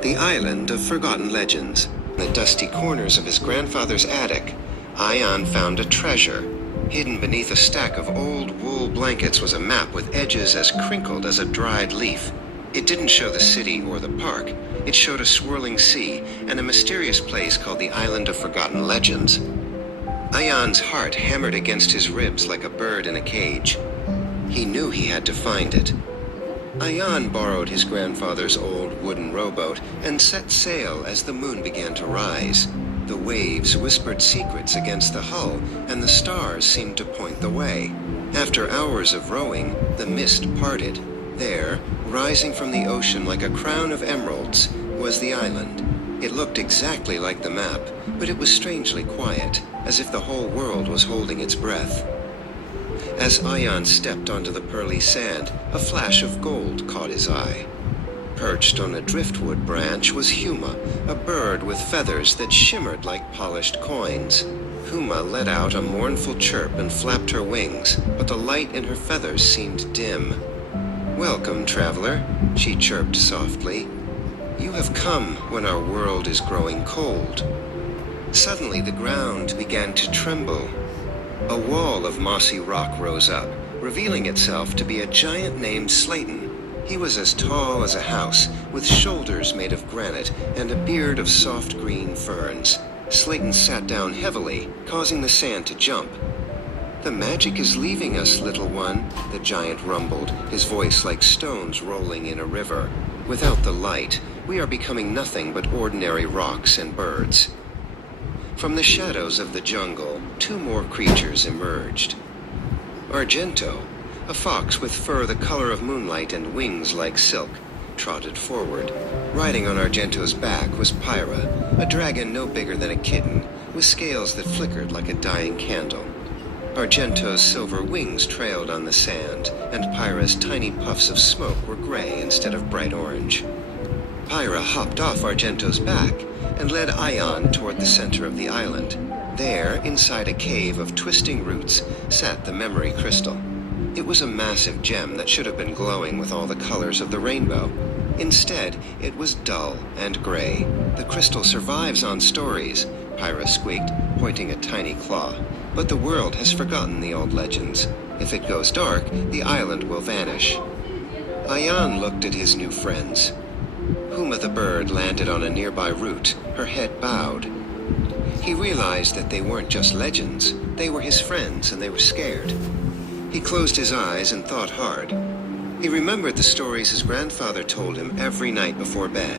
The island of forgotten legends. In the dusty corners of his grandfather's attic, Ayaan found a treasure. Hidden beneath a stack of old wool blankets was a map with edges as crinkled as a dried leaf. It didn't show the city or the park. It showed a swirling sea and a mysterious place called the Island of Forgotten Legends. Ayaan's heart hammered against his ribs like a bird in a cage. He knew he had to find it. Ayaan borrowed his grandfather's old wooden rowboat and set sail as the moon began to rise. The waves whispered secrets against the hull, and the stars seemed to point the way. After hours of rowing, the mist parted. There, rising from the ocean like a crown of emeralds, was the island. It looked exactly like the map, but it was strangely quiet, as if the whole world was holding its breath. As Ayaan stepped onto the pearly sand, a flash of gold caught his eye. Perched on a driftwood branch was Huma, a bird with feathers that shimmered like polished coins. Huma let out a mournful chirp and flapped her wings, but the light in her feathers seemed dim. "Welcome, traveler," she chirped softly. "You have come when our world is growing cold." Suddenly the ground began to tremble. A wall of mossy rock rose up, revealing itself to be a giant named Slayton. He was as tall as a house, with shoulders made of granite and a beard of soft green ferns. Slayton sat down heavily, causing the sand to jump. "The magic is leaving us, little one," the giant rumbled, his voice like stones rolling in a river. "Without the light, we are becoming nothing but ordinary rocks and birds." From the shadows of the jungle, two more creatures emerged. Argento, a fox with fur the color of moonlight and wings like silk, trotted forward. Riding on Argento's back was Pyra, a dragon no bigger than a kitten, with scales that flickered like a dying candle. Argento's silver wings trailed on the sand, and Pyra's tiny puffs of smoke were gray instead of bright orange. Pyra hopped off Argento's back and led Ayaan toward the center of the island. There, inside a cave of twisting roots, sat the memory crystal. It was a massive gem that should have been glowing with all the colors of the rainbow. Instead, it was dull and gray. "The crystal survives on stories," Pyra squeaked, pointing a tiny claw. "But the world has forgotten the old legends. If it goes dark, the island will vanish." Ayaan looked at his new friends. Huma the bird landed on a nearby root, her head bowed. He realized that they weren't just legends, they were his friends and they were scared. He closed his eyes and thought hard. He remembered the stories his grandfather told him every night before bed.